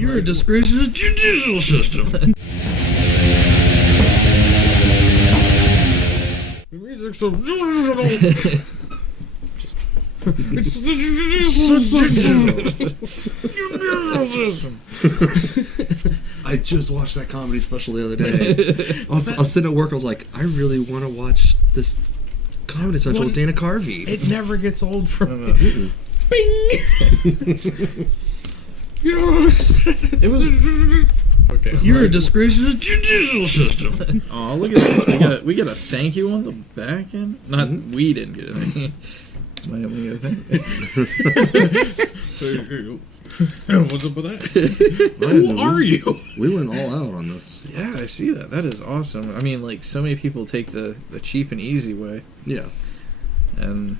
You're a disgrace to the judicial system. The music's so delusional. It's the judicial system. I just watched that comedy special the other day. I was sitting at work. I was like, I really want to watch this comedy special with Dana Carvey. It never gets old for me. Bing. It was. Okay. You're a disgrace to the judicial system. Oh, look at this. We got a thank you on the back end. Not we didn't get anything. Why didn't we get a thank you? What's up with that? Who are you? We went all out on this. Yeah, I see that. That is awesome. I mean, like, so many people take the cheap and easy way. Yeah. And,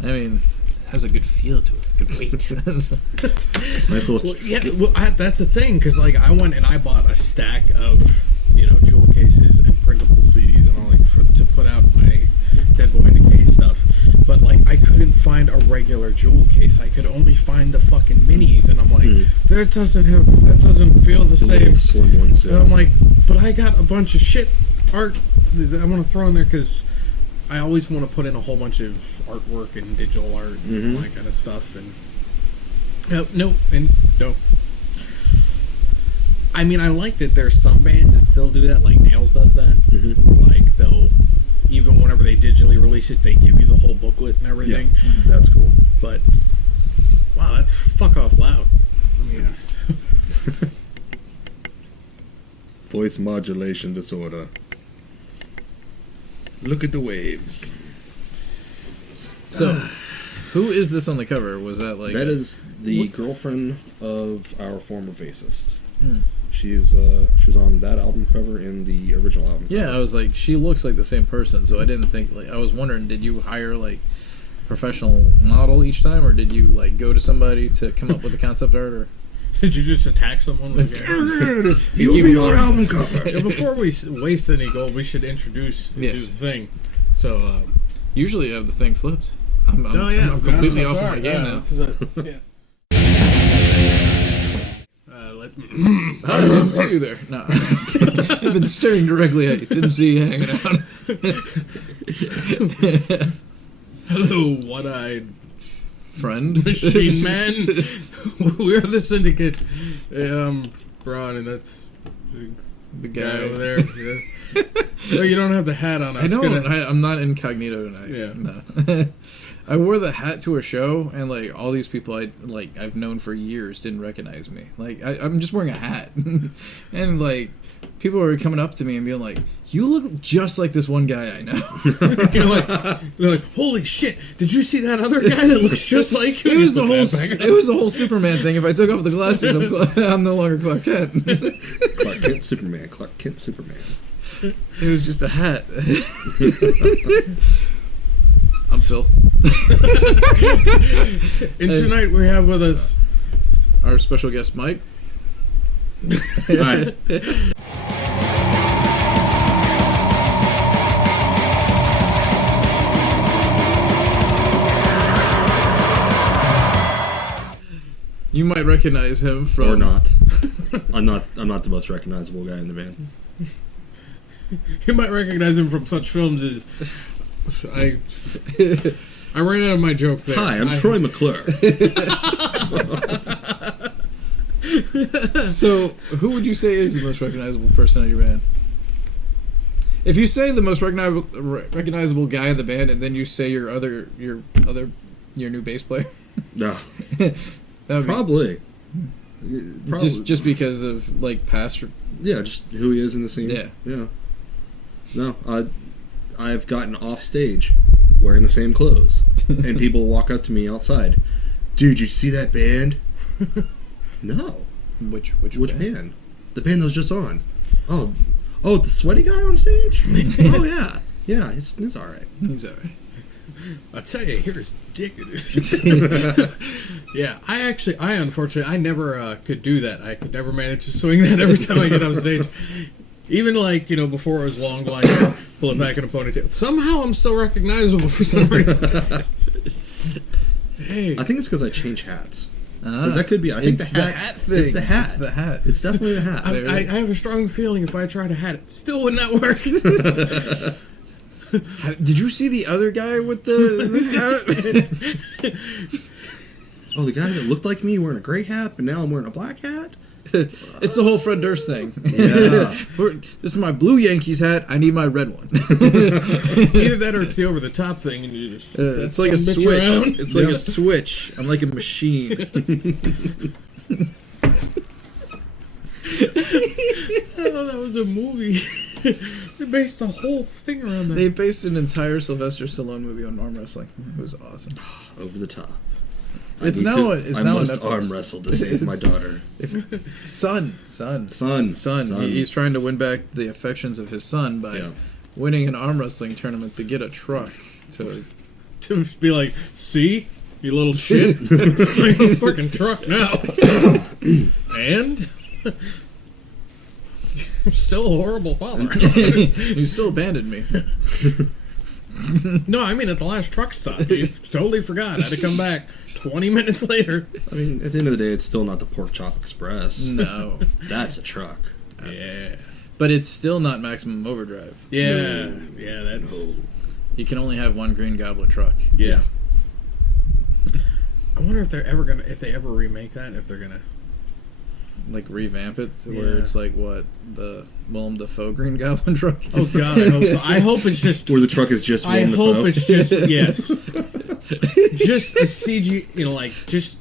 I mean, it has a good feel to it. Good weight. Nice little. Well, yeah, well, that's the thing, because, like, I went and I bought a stack of, jewel cases and printable CDs and all, like, to put out my Dead Boy in the Case stuff. But, like, I couldn't find a regular jewel case. I could only find the fucking minis, and I'm like, that doesn't feel the same. Slim ones, yeah. And I'm like, but I got a bunch of shit art that I want to throw in there, because I always want to put in a whole bunch of artwork and digital art and all that kind of stuff. And no. I mean, I like that there's some bands that still do that, like Nails does that. Like, they'll, even whenever they digitally release it, they give you the whole booklet and everything. Yeah, that's cool. But, wow, that's fuck off loud. I mean, Voice modulation disorder. Look at the waves. So, who is this on the cover? Was that like... That is the girlfriend of our former bassist. Hmm. She was on that album cover and the original album cover. Yeah, I was like, she looks like the same person, so I didn't think, like, I was wondering, did you hire, like, professional model each time, or did you, like, go to somebody to come up with the concept art, or... Did you just attack someone? With You'll be your album cover. Before we waste any gold, we should introduce the thing. So, usually I have the thing flipped. I'm completely off my game now. I didn't see you there. No. I've been staring directly at you. Didn't see you hanging out. Hello, one-eyed friend. Machine man. We're the Syndicate. Braun, and that's the guy over there. Yeah. No, you don't have the hat on. I'm not incognito tonight. Yeah. No. I wore the hat to a show, and like all these people I've known for years didn't recognize me. Like I'm just wearing a hat, and like people were coming up to me and being like, "You look just like this one guy I know." they're like, "Holy shit! Did you see that other guy that looks just like you?" It was the whole Superman thing. If I took off the glasses, I'm no longer Clark Kent. Clark Kent Superman. Clark Kent Superman. It was just a hat. I'm Phil. And tonight we have with us our special guest, Mike. Hi. You might recognize him from... Or not. I'm not the most recognizable guy in the band. You might recognize him from such films as... I ran out of my joke there. Hi, I'm Troy McClure. So, who would you say is the most recognizable person in your band? If you say the most recognizable guy in the band, and then you say your new bass player, No, that would probably. Just because of like past. Yeah, just who he is in the scene. Yeah. No, I've gotten off stage wearing the same clothes, and people walk up to me outside. Dude, you see that band? No. Which band? The band that was just on. Oh, the sweaty guy on stage? Oh yeah, he's all right. He's all right. I'll tell you, here's dick. Yeah, I unfortunately, I never could do that. I could never manage to swing that every time I get on stage. Even like, before it was long line, pull it back in a ponytail. Somehow I'm still recognizable for some reason. Hey. I think it's because I change hats. But that could be. I think It's the hat. thing. It's the hat. It's the hat. It's definitely the hat. I have a strong feeling if I tried a hat, it still would not work. Did you see the other guy with the hat? Oh, the guy that looked like me wearing a gray hat, but now I'm wearing a black hat? It's the whole Fred Durst thing. Yeah. This is my blue Yankees hat. I need my red one. Either that or it's the over the top thing, and you just It's like a bitch switch. around. It's like a switch. I'm like a machine. Oh, that was a movie. They based the whole thing around that. They based an entire Sylvester Stallone movie on arm wrestling. It was awesome. Over the top. It's I now. must on Netflix. arm wrestle to save my daughter. Son. He's trying to win back the affections of his son by winning an arm wrestling tournament to get a truck to just be like, see, you little shit, I have a fucking truck now, and I'm still a horrible father. You still abandoned me. No, I mean at the last truck stop, you totally forgot. I had to come back 20 minutes later. I mean, at the end of the day, it's still not the Pork Chop Express. No. That's a truck. Yeah. But it's still not maximum overdrive. Yeah. No. Yeah, that's... No. You can only have one Green Goblin truck. Yeah. I wonder if they're ever gonna, if they ever remake that, if they're gonna... Like revamp it to where Yeah. it's like what, the Willem Dafoe Green Goblin truck? Oh god, I hope so. I hope it's just... Where the truck is just I Willem hope Dafoe. it's just... Yes. Just a CG, like, just...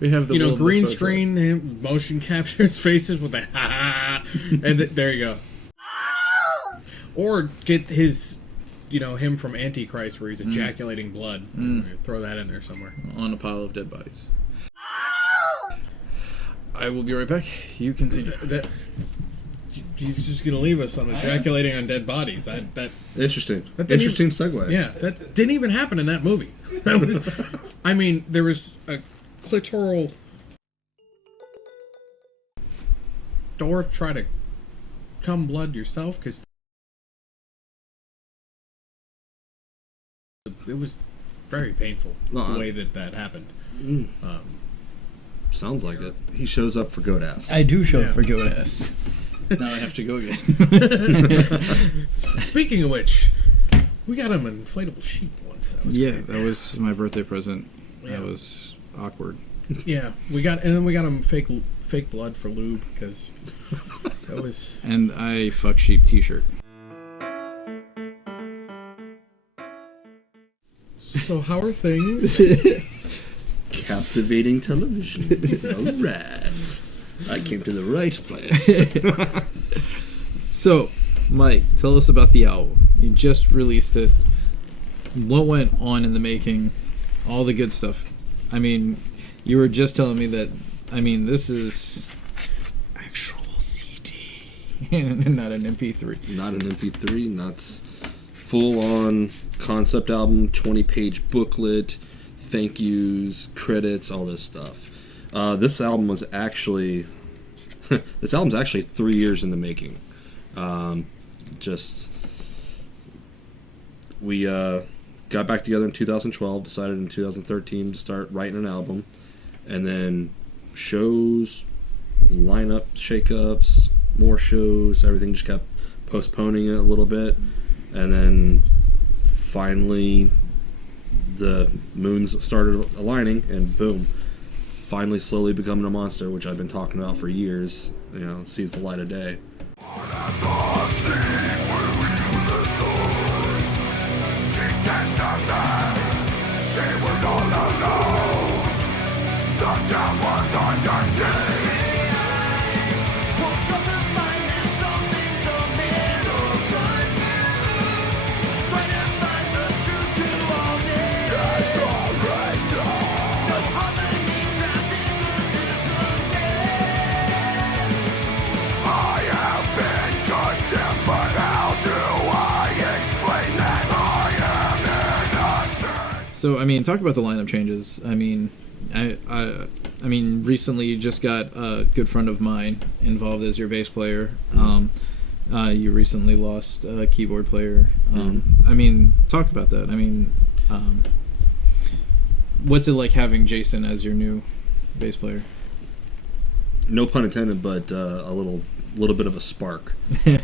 We have the Willem green Dafoe screen, and motion capture his faces with a ha, and there you go. Or get his, him from Antichrist where he's ejaculating blood. Throw that in there somewhere. truck on a pile of dead bodies. I will be right back. You continue. He's just gonna leave us on ejaculating on dead bodies. Interesting. That didn't Interesting segue. Yeah, that didn't even happen in that movie. I mean, there was a clitoral door try to cum blood yourself because it was very painful the way that happened. Sounds like it. He shows up for goat ass. I do show for goat ass. Now I have to go again. Speaking of which, we got him an inflatable sheep once. That was great. That was my birthday present. Yeah. That was awkward. Yeah, we got him fake blood for lube because that was. And I fuck sheep T-shirt. So how are things? Captivating television. Alright. I came to the right place. So, Mike, tell us about the album. You just released it. What went on in the making? All the good stuff. I mean, you were just telling me that, this is actual CD. Not an MP3. Not an MP3, not full-on concept album, 20-page booklet, thank yous, credits, all this stuff. This album was actually... this album's actually 3 years in the making. We got back together in 2012, decided in 2013 to start writing an album, and then shows, lineup shakeups, more shows, everything just kept postponing it a little bit, and then finally the moons started aligning, and boom, finally slowly becoming a monster, which I've been talking about for years, sees the light of day. So, talk about the lineup changes. Recently you just got a good friend of mine involved as your bass player. You recently lost a keyboard player. Talk about that. What's it like having Jason as your new bass player? No pun intended, but a little bit of a spark. He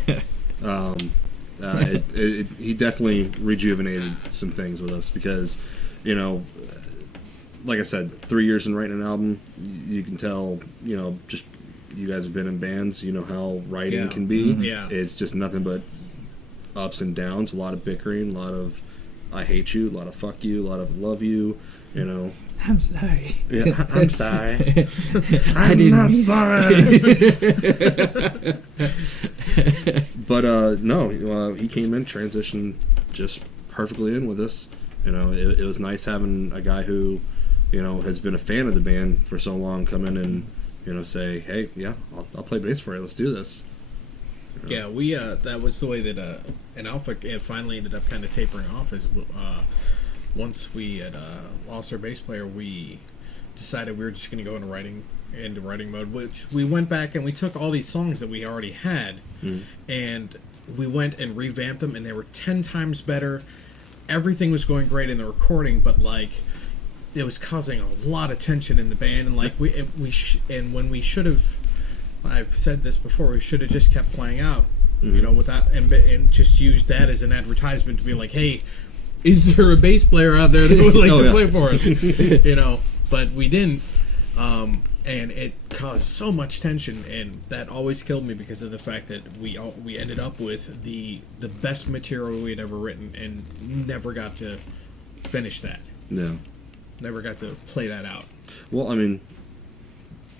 definitely rejuvenated some things with us because, you know, like I said, 3 years in writing an album, you can tell, you know, just you guys have been in bands, you know how writing can be. Mm-hmm. Yeah. It's just nothing but ups and downs, a lot of bickering, a lot of I hate you, a lot of fuck you, a lot of love you, you know. I'm sorry. Yeah, I'm sorry. I didn't not mean sorry. But no, he came in, transitioned just perfectly in with us. You know, it was nice having a guy who, you know, has been a fan of the band for so long come in and, you know, say, hey, yeah, I'll play bass for you. Let's do this. You know? Yeah, we that was the way that an Alpha it finally ended up kind of tapering off. Is once we had lost our bass player, we decided we were just going to go into writing mode. Which we went back and we took all these songs that we already had, and we went and revamped them, and they were 10 times better. Everything was going great in the recording, but like it was causing a lot of tension in the band, and like and when we should have, I've said this before, we should have just kept playing out, you know, without and just used that as an advertisement to be like, hey, is there a bass player out there that would like to play for us? You know, but we didn't, and it caused so much tension, and that always killed me because of the fact that we ended up with the best material we had ever written and never got to finish that. No. Never got to play that out. Well, I mean,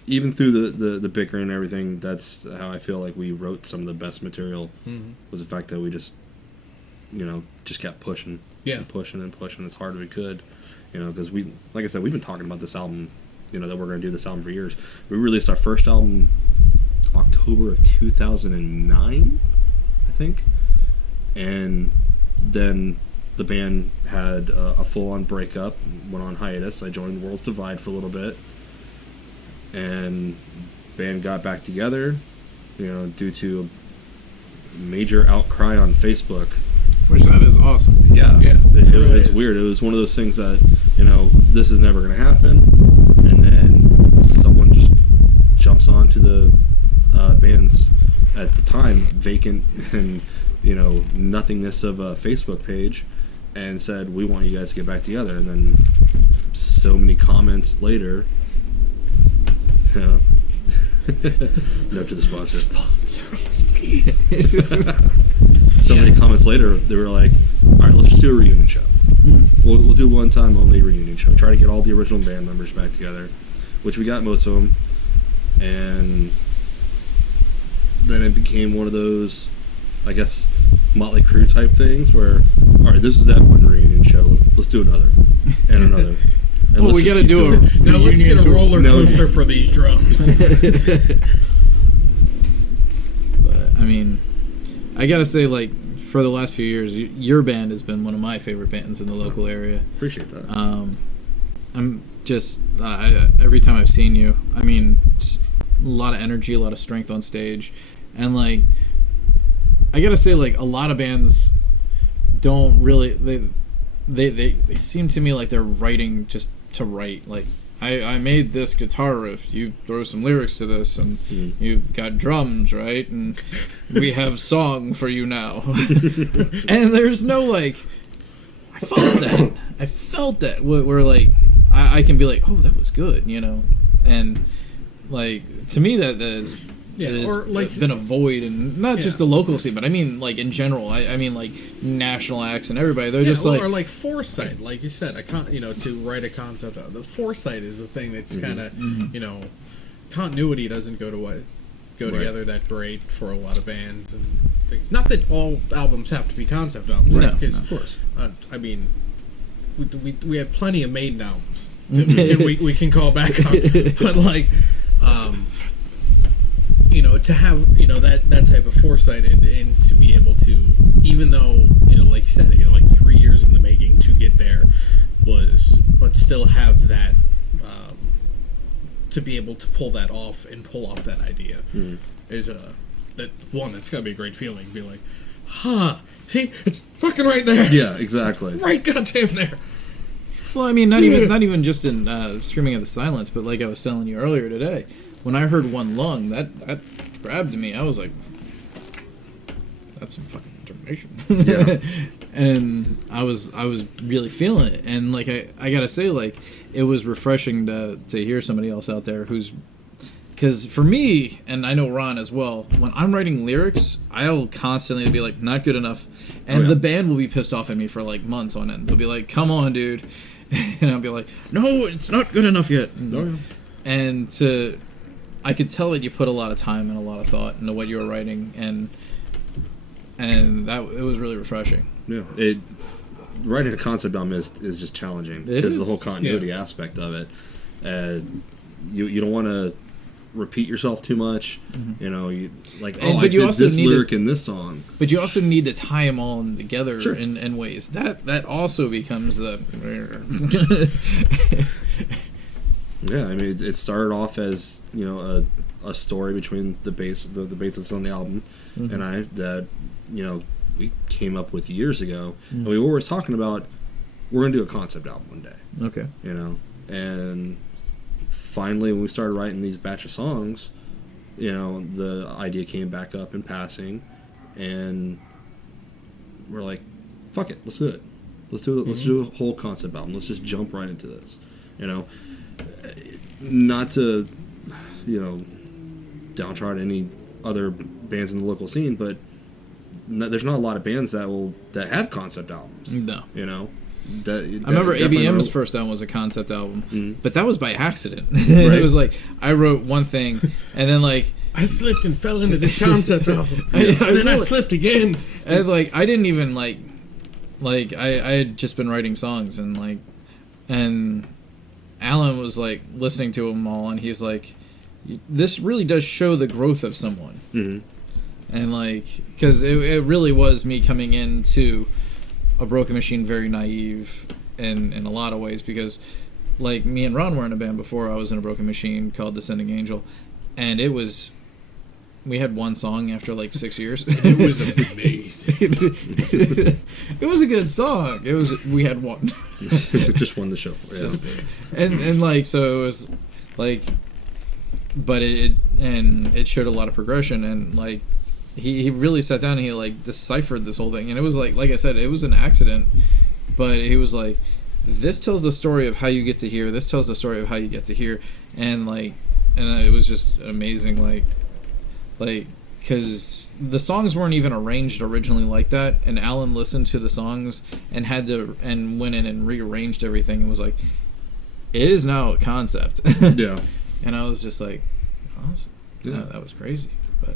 even through the bickering and everything, that's how I feel like we wrote some of the best material. Was the fact that we just, you know, just kept pushing, and pushing and pushing as hard as we could, you know, because we, like I said, we've been talking about this album, you know, that we're going to do this album for years. We released our first album October of 2009, I think, and then the band had a full-on breakup, went on hiatus. I joined Worlds Divide for a little bit, and band got back together, you know, due to a major outcry on Facebook. Which that is awesome. Yeah. Yeah, It really was is. weird. It was one of those things that, you know, this is never going to happen, and then someone just jumps onto the band's, at the time, vacant and, you know, nothingness of a Facebook page, and said, we want you guys to get back together. And then so many comments later, you know, note to the sponsor. So many comments later, they were like, all right, let's just do a reunion show. We'll do one time only reunion show. Try to get all the original band members back together, which we got most of them. And then it became one of those, I guess, Motley Crue type things where, all right, this is that one reunion show. Let's do another and another. And Well, we got to do a Now let's get a roller coaster for these drums. But I mean, I gotta say, like, for the last few years, your band has been one of my favorite bands in the local area. Appreciate that. I'm just every time I've seen you, I mean, just a lot of energy, a lot of strength on stage, and like, I gotta say, like, a lot of bands don't really they seem to me like they're writing just to write. Like, I made this guitar riff, you throw some lyrics to this, and you've got drums, right? And we have song for you now. And there's no, like, I felt that where like I can be like, oh, that was good, you know. And like, to me, that is or like been a void, and not just the local scene, but I mean, like, in general. I mean, like, national acts and everybody, they're just like, or like foresight, like you said, you know, to write a concept out. The foresight is the thing that's kind of, you know, continuity doesn't go together that great for a lot of bands and things. Not that all albums have to be concept albums, No, right? Because no, of course. I mean, we have plenty of Maiden albums that we can call back on, but like, you know, to have, you know, that type of foresight and to be able to, even though, you know, like you said, you know, like 3 years in the making to get there but still have that, to be able to pull that off and pull off that idea is that's gotta be a great feeling. Be like, see, it's fucking right there. Yeah, exactly. Right goddamn there. Well, I mean, not even just in Screaming at the Silence, but like I was telling you earlier today, when I heard One Lung, that grabbed me. I was like, that's some fucking determination. Yeah. And I was really feeling it, and like I gotta say, like, it was refreshing to hear somebody else out there who's, because for me, and I know Ron as well, when I'm writing lyrics, I'll constantly be like, not good enough, and the band will be pissed off at me for like months on end. They'll be like, come on, dude, and I'll be like, no, it's not good enough yet. And I could tell that you put a lot of time and a lot of thought into what you were writing, and that it was really refreshing. Yeah, writing a concept album is just challenging because the whole continuity aspect of it. You don't want to repeat yourself too much. You know, I did this lyric in this song. But you also need to tie them all together in ways that also becomes the. Yeah, I mean, it started off as, you know, a story between the bassist on the album and I that, you know, we came up with years ago, and we were talking about we're gonna do a concept album one day. Okay. You know, and finally when we started writing these batch of songs, you know, the idea came back up in passing, and we're like, fuck it, let's do it. Let's do it. Let's do a whole concept album. Let's just jump right into this. You know, not to, you know, downtrodden any other bands in the local scene, but there's not a lot of bands that have concept albums. No. You know, I remember ABM's first album was a concept album, but that was by accident. Right. It was like I wrote one thing, and then like I slipped and fell into this concept album, and then I slipped again. And like I didn't even like I had just been writing songs, and Alan was like listening to them all, and he's like, this really does show the growth of someone. And like, because it really was me coming into a Broken Machine very naive in a lot of ways, because like me and Ron were in a band before I was in a Broken Machine called Descending Angel, and we had one song after like 6 years. It was amazing. It was a good song. We had one. Just won the show. Yeah. And like, so it was like, but it showed a lot of progression, and like he really sat down and he like deciphered this whole thing, and it was like I said, it was an accident, but he was like, this tells the story of how you get to here, this tells the story of how you get to here, and it was just amazing, like because the songs weren't even arranged originally like that, and Alan listened to the songs and went in and rearranged everything, and was like, it is now a concept. Yeah. And I was just like, awesome. Yeah. That was crazy. But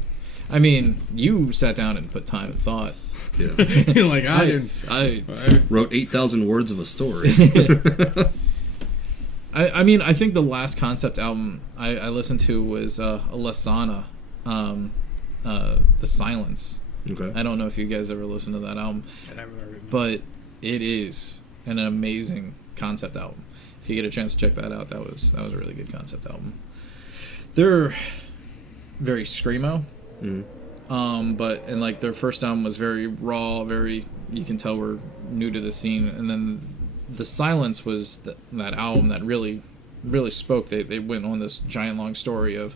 I mean, you sat down and put time and thought. Yeah. Like I wrote 8,000 words of a story. I mean, I think the last concept album I listened to was Lasana, The Silence. Okay. I don't know if you guys ever listened to that album, I haven't heard it. but it is an amazing concept album. If you get a chance to check that out, that was a really good concept album. They're very screamo, but like their first album was very raw, very, you can tell we're new to the scene, and then The Silence was that album that really spoke. They went on this giant long story of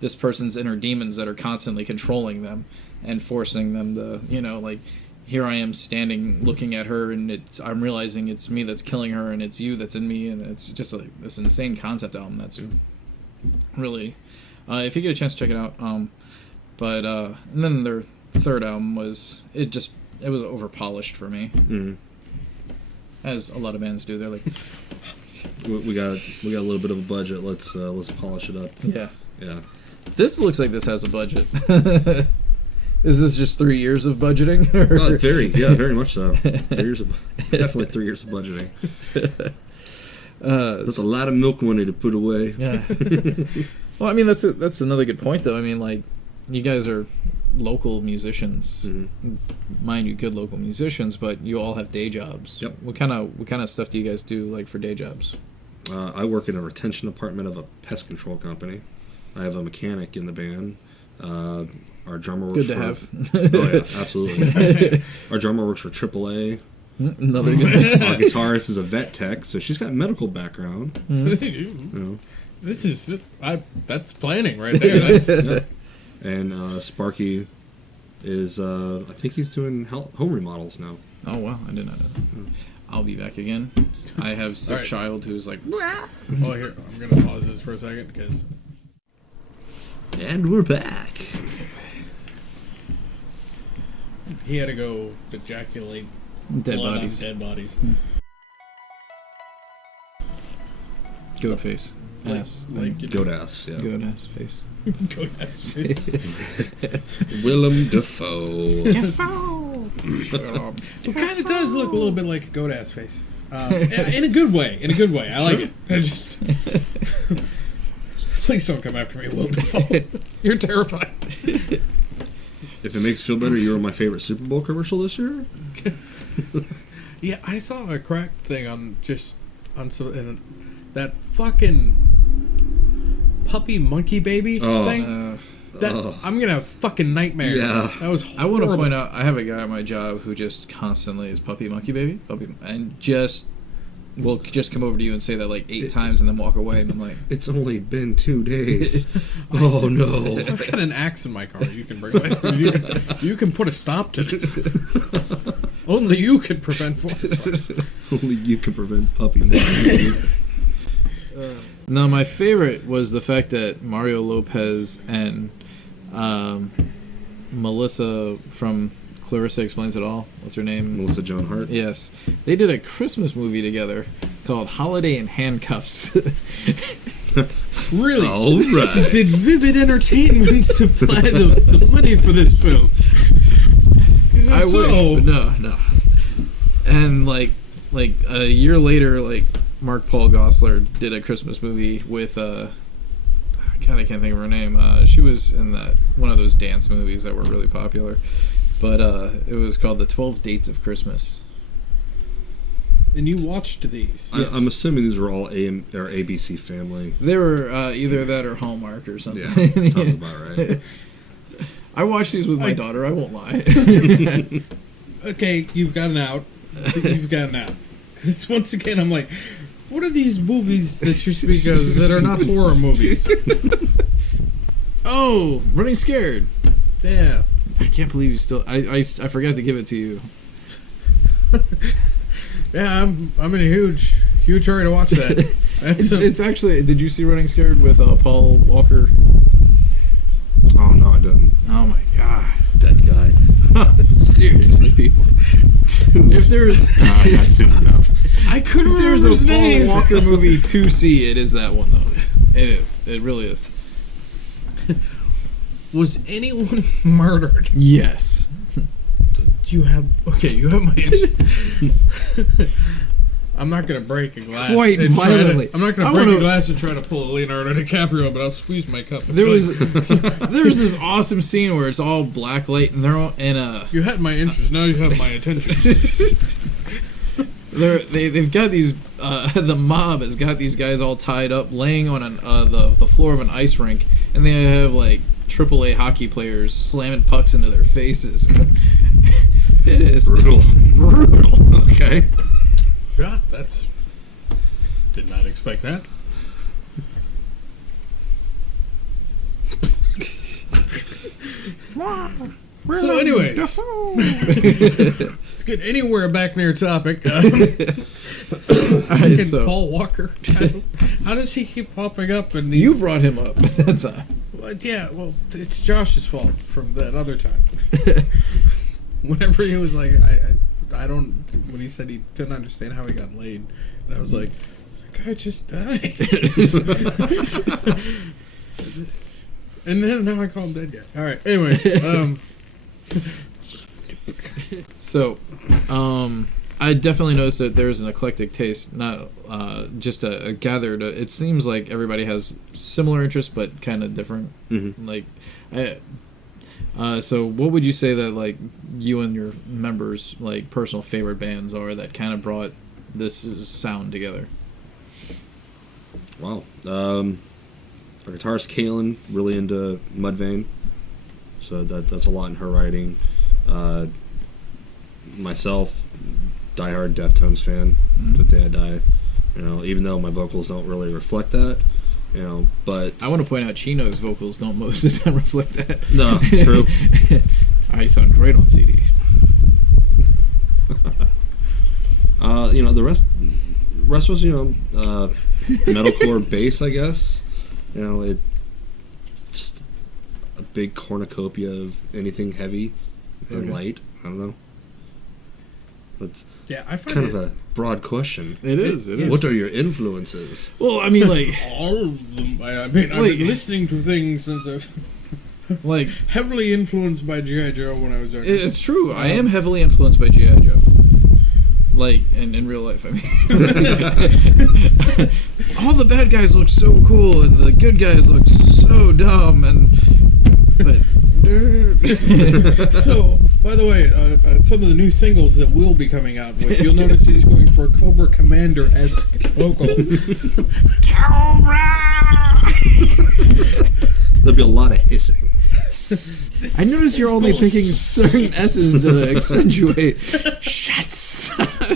this person's inner demons that are constantly controlling them and forcing them to, you know, like, here I am standing looking at her, and I'm realizing it's me that's killing her, and it's you that's in me, and it's just like this insane concept album that's really, if you get a chance to check it out. But and then their third album was over polished for me, as a lot of bands do. They're like, we got a little bit of a budget. Let's polish it up. Yeah. This looks like this has a budget. Is this just 3 years of budgeting? Very much so. Definitely 3 years of budgeting. That's a lot of milk money to put away. Yeah. Well, I mean, that's another good point, though. I mean, like, you guys are local musicians, mind you, good local musicians, but you all have day jobs. Yep. What kind of stuff do you guys do, like, for day jobs? I work in a retention department of a pest control company. I have a mechanic in the band. Our drummer works good to have. Oh yeah, absolutely. Our drummer works for AAA. Another good. Our guitarist is a vet tech, so she's got medical background. You know. This is that's planning right there. That's, Yeah. And Sparky is I think he's doing home remodels now. Oh wow, I did not know that. I'll be back again. I have sick Alright. child who's like. oh, here I'm gonna pause this for a second because And we're back. he had to go ejaculate Dead blood on bodies. dead bodies. Goat face. Like- Ass. like you Goat ass, yeah. Goat ass face. Go ass. Willem Dafoe. It kind of does look a little bit like a goat ass face. In a good way. In a good way. I like it. I just please don't come after me, Will Dafoe. You're terrifying. If it makes you feel better, you were my favorite Super Bowl commercial this year. Yeah, I saw a crack thing on that fucking puppy monkey baby thing. I'm gonna have fucking nightmares. Yeah. That was I want to horrible. point out, I have a guy at my job who just constantly is puppy monkey baby, and just will just come over to you and say that like 8 times and then walk away, and I'm like, It's only been 2 days. Oh no. I've got an axe in my car. You can bring it. You can put a stop to this. Only you can prevent forest fires. Only you can prevent puppy monkey. no, my favorite was the fact that Mario Lopez and Melissa from Clarissa Explains It All, what's her name? Melissa Joan Hart. Yes, they did a Christmas movie together called Holiday in Handcuffs. Really? All right. Did Vivid Entertainment supply the money for this film? I wish, but no. And like a year later, like Mark Paul Gosselaar did a Christmas movie with God, I can't think of her name. She was in that one of those dance movies that were really popular, but it was called The 12 Dates of Christmas. And you watched these? I'm assuming these were all ABC Family. They were either that or Hallmark or something. Yeah, sounds about right. I watched these with my daughter. I won't lie. Okay, you've got an out. You've got an out. Because once again, I'm like, what are these movies that you speak of that are not horror movies? Oh, Running Scared. Yeah. I can't believe you still. I forgot to give it to you. Yeah, I'm in a huge hurry to watch that. It's actually. Did you see Running Scared with Paul Walker? Oh no, I didn't. Oh my god. Dead guy. Seriously, people. If there's Not soon enough. I couldn't if there's remember a his Paul name. Walker movie to see, it is that one though. It is. It really is. Was anyone murdered? Yes. You have my I'm not gonna break a glass. Quite and try to- violently. I'm not gonna I break wanna- a glass and try to pull a Leonardo DiCaprio, but I'll squeeze my cup. There was this awesome scene where it's all black light and they're all in a. You had my interest. Now you have my attention. They've got these. The mob has got these guys all tied up, laying on the floor of an ice rink, and they have like AAA hockey players slamming pucks into their faces. It is Brutal. Okay. Yeah, that's. Did not expect that. So anyways, let's get anywhere back near topic. Alright, Fucking so Paul Walker. How does he keep popping up in these? you brought him up that time. Well, yeah, well, it's Josh's fault from that other time. Whenever he was like, I don't. When he said he couldn't understand how he got laid, and I was like, that guy just died. And then now I call him dead guy. All right. Anyway, So, I definitely noticed that there's an eclectic taste, not just a gathered. It seems like everybody has similar interests, but kind of different. Mm-hmm. Like, so what would you say that like you and your members' like personal favorite bands are that kind of brought this sound together? Wow. Our guitarist Kaylin, really into Mudvayne, so that's a lot in her writing. Myself, diehard Deftones fan to the day I die. You know, even though my vocals don't really reflect that. You know, but I want to point out Chino's vocals don't most of the time reflect that. No, true. I sound great on CD. You know, the rest was, you know, metalcore bass, I guess. You know, it just a big cornucopia of anything heavy and light. I don't know. That's I find kind of a broad question. It is. What are your influences? Well, I mean, like all of them. I mean, I've been listening to things since I've like heavily influenced by G.I. Joe when I was younger. it's true. I am heavily influenced by G.I. Joe. Like, in real life, I mean. All the bad guys look so cool, and the good guys look so dumb, but... So, by the way, some of the new singles that will be coming out with, you'll notice he's going for a Cobra Commander-esque vocal. Cobra! There'll be a lot of hissing. I notice you're only picking certain S's to accentuate. Shuts.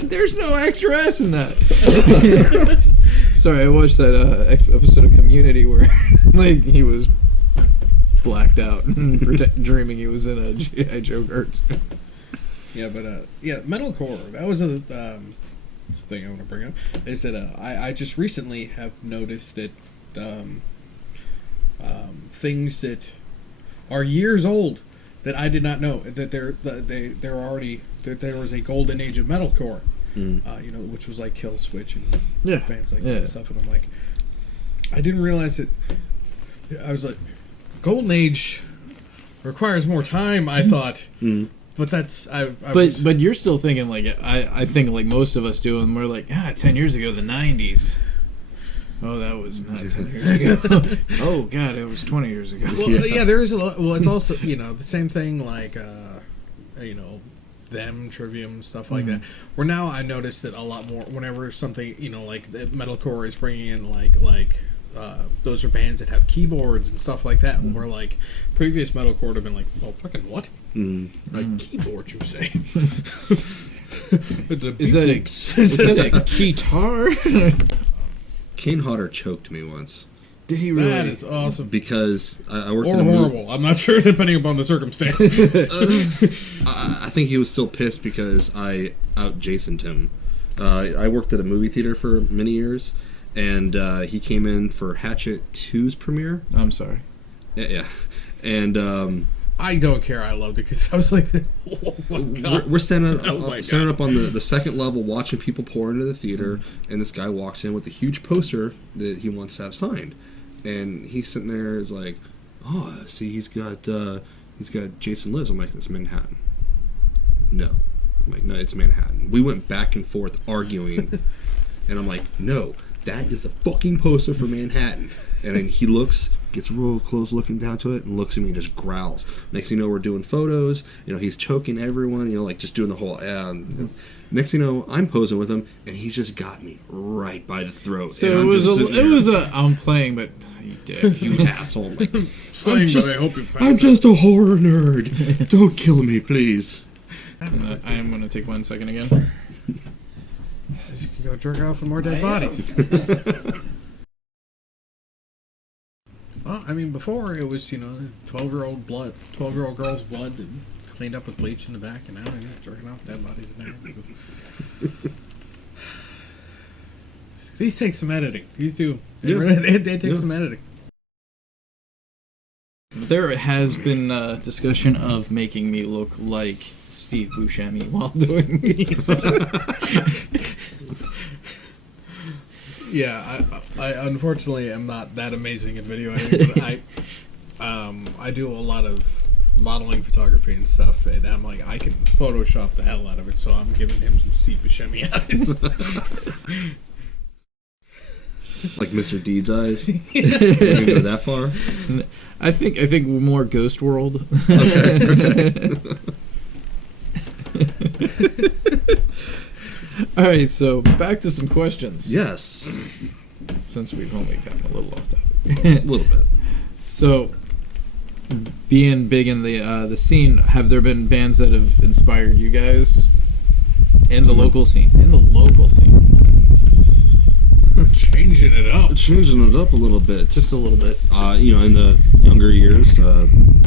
There's no extra S in that. Sorry, I watched that episode of Community where like he was blacked out and dreaming he was in a G.I. Joe cartoon. Yeah, but metalcore. That was a thing I want to bring up. Is that I just recently have noticed that things that are years old that I did not know that they're already that there was a golden age of metalcore. You know, which was like Kill Switch and bands like that and stuff. And I'm like, I didn't realize that. I was like, golden age requires more time. I thought, but that's but you're still thinking like I think like most of us do, and we're like 10 years ago, the 90s. Oh, that was not 10 years ago. Oh, God, it was 20 years ago. Well, yeah, there is a lot. Well, it's also, you know, the same thing like, you know, them, Trivium, stuff like that. Where now I notice that a lot more, whenever something, you know, like metalcore is bringing in, like those are bands that have keyboards and stuff like that. Where, like, previous metalcore would have been like, oh, fucking what? Like, keyboard, you say? Is that a guitar? Kane Hodder choked me once. Did he really? That is awesome. Because I worked or in a horrible. I'm not sure, depending upon the circumstance. I think he was still pissed because I out-Jasoned him. I worked at a movie theater for many years, and he came in for Hatchet 2's premiere. I'm sorry. Yeah. And I don't care. I loved it because I was like, oh my God. We're standing up on the second level watching people pour into the theater, and this guy walks in with a huge poster that he wants to have signed. And he's sitting there is like, oh, see, he's got Jason Lives. I'm like, it's Manhattan. No. I'm like, no, it's Manhattan. We went back and forth arguing, and I'm like, no, that is the fucking poster for Manhattan. And then he gets real close looking down to it, and looks at me and just growls. Next thing you know, we're doing photos. You know, he's choking everyone, you know, like just doing the whole, next thing you know, I'm posing with him, and he's just got me right by the throat. So it was I'm playing, but you dick, you asshole. Like, I'm just a horror nerd. Don't kill me, please. I am going to take 1 second again. Just go jerk off with more dead bodies. Well, I mean, before it was, you know, 12-year-old girl's blood that cleaned up with bleach in the back, and now you're jerking off dead bodies now. These take some editing. These do. They take some editing. There has been discussion of making me look like Steve Buscemi while doing these. Yeah, I unfortunately am not that amazing at video editing, but I do a lot of modeling photography and stuff, and I'm like, I can Photoshop the hell out of it, so I'm giving him some Steve Buscemi eyes. Like Mr. Deed's eyes? You didn't go that far? I think more Ghost World. Okay. All right, so back to some questions. Yes. Since we've only gotten a little off topic. A little bit. So, being big in the scene, have there been bands that have inspired you guys? in the local scene. In the local scene. Changing it up. Changing it up a little bit. Just a little bit. You know, in the younger years,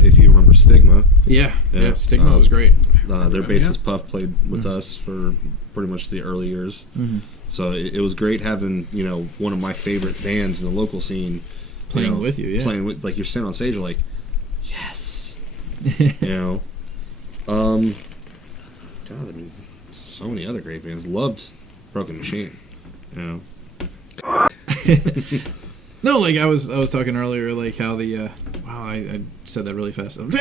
if you remember Stigma. Yeah, Yeah, Stigma was great. Their bassist Puff played with us for pretty much the early years. Mm-hmm. So it was great having, you know, one of my favorite bands in the local scene Playing with you, yeah. Playing with, like, you're standing on stage, you're like, yes. You know? God, I mean, so many other great bands. Loved Broken Machine, you know? No, like I was talking earlier, like how the wow, I said that really fast. Like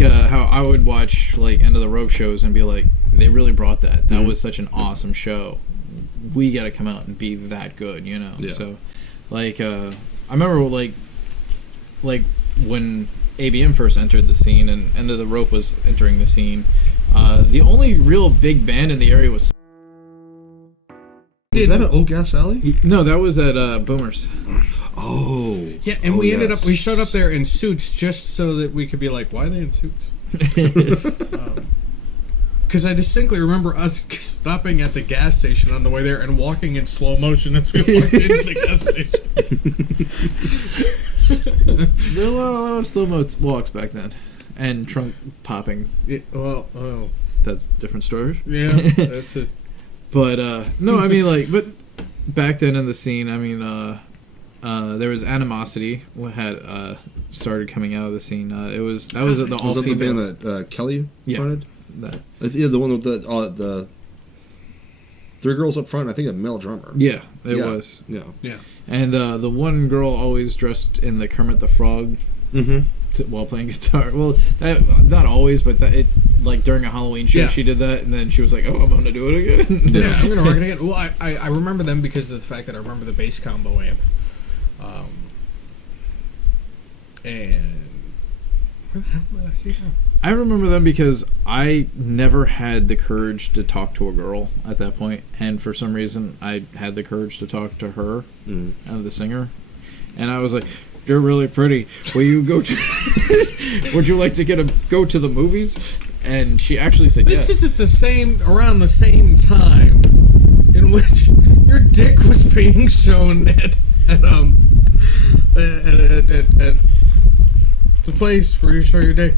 how I would watch like End of the Rope shows and be like, they really brought that. That was such an awesome show. We got to come out and be that good, you know. Yeah. So, like I remember like when ABM first entered the scene and End of the Rope was entering the scene. The only real big band in the area was. Is that at Old Gas Alley? No, that was at Boomers. Oh. Yeah, and we we showed up there in suits just so that we could be like, why are they in suits? Because I distinctly remember us stopping at the gas station on the way there and walking in slow motion as we walked into the gas station. There were a lot of slow-mo walks back then. And trunk popping. That's different stories. Yeah, that's it. But, no, I mean, like, but back then in the scene, I mean, there was Animosity had started coming out of the scene. That was the all-female. Was that the band that Kelly fronted? That. Yeah, the one with the three girls up front. I think a male drummer. Yeah, it was. Yeah. Yeah. And the one girl always dressed in the Kermit the Frog. Mm-hmm. While playing guitar. Well, not always, but like during a Halloween show, she did that, and then she was like, "Oh, I'm gonna do it again." Yeah, I'm gonna work it again. Well, I remember them because of the fact that I remember the bass combo amp, and where the hell did I see that? I remember them because I never had the courage to talk to a girl at that point, and for some reason, I had the courage to talk to her, the singer, and I was like, "You're really pretty. Will you go to? Would you like to go to the movies?" And she actually said yes. This is around the same time in which your dick was being shown at the place where you show your dick.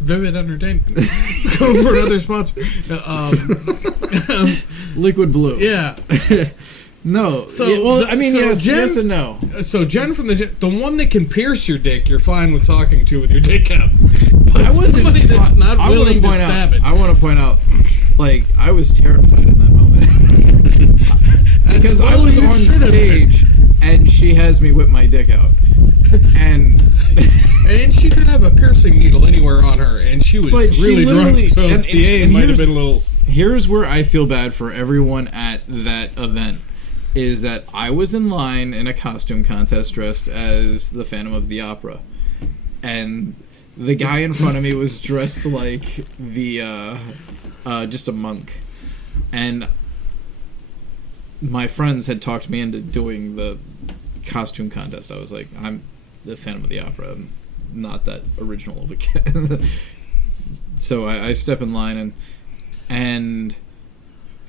Vivid Entertainment. Go for another sponsor. Liquid Blue. Yeah. No. So, yeah, well, I mean, yes, Jen, yes and no. So Jen from the one that can pierce your dick, you're fine with talking to with your dick out. But I wasn't. Somebody that's not willing to stab it. I want to point out, like, I was terrified in that moment because I was on stage and she has me whip my dick out, and she could have a piercing needle anywhere on her, and she was really drunk. So the aim might have been a little. Here's where I feel bad for everyone at that event. Is that I was in line in a costume contest dressed as the Phantom of the Opera, and the guy in front of me was dressed like the just a monk, and my friends had talked me into doing the costume contest. I was like, I'm the Phantom of the Opera. I'm not that original of a kid. So I step in line and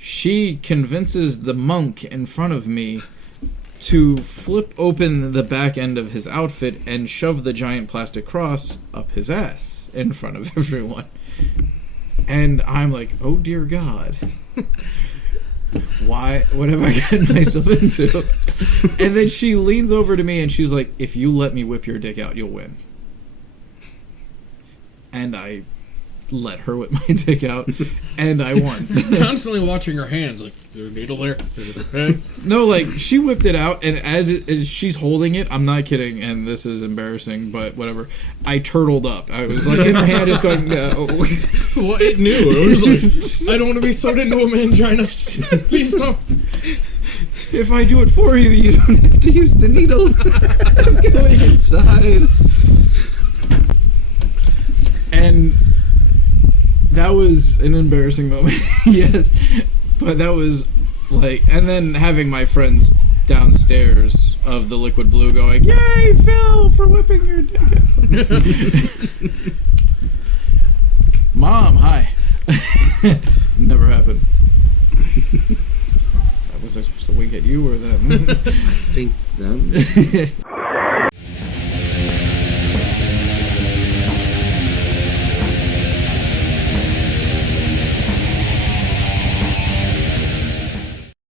she convinces the monk in front of me to flip open the back end of his outfit and shove the giant plastic cross up his ass in front of everyone. And I'm like, oh dear God. Why? What have I gotten myself into? And then she leans over to me and she's like, if you let me whip your dick out, you'll win. And I let her whip my dick out, and I won. Constantly watching her hands, like, is there a needle there? Is it okay? No, like, she whipped it out, and as she's holding it, I'm not kidding, and this is embarrassing, but whatever, I turtled up. I was, like, in her hand just going, Well, it knew. It was like, I don't want to be sewed into a mangina. Please no. If I do it for you, you don't have to use the needle. I'm going inside. And that was an embarrassing moment, yes. But that was like, and then having my friends downstairs of the liquid blue going, "Yay, Phil, for whipping your dick." Mom, hi. Never happened. Was I supposed to wink at you or them? I think them.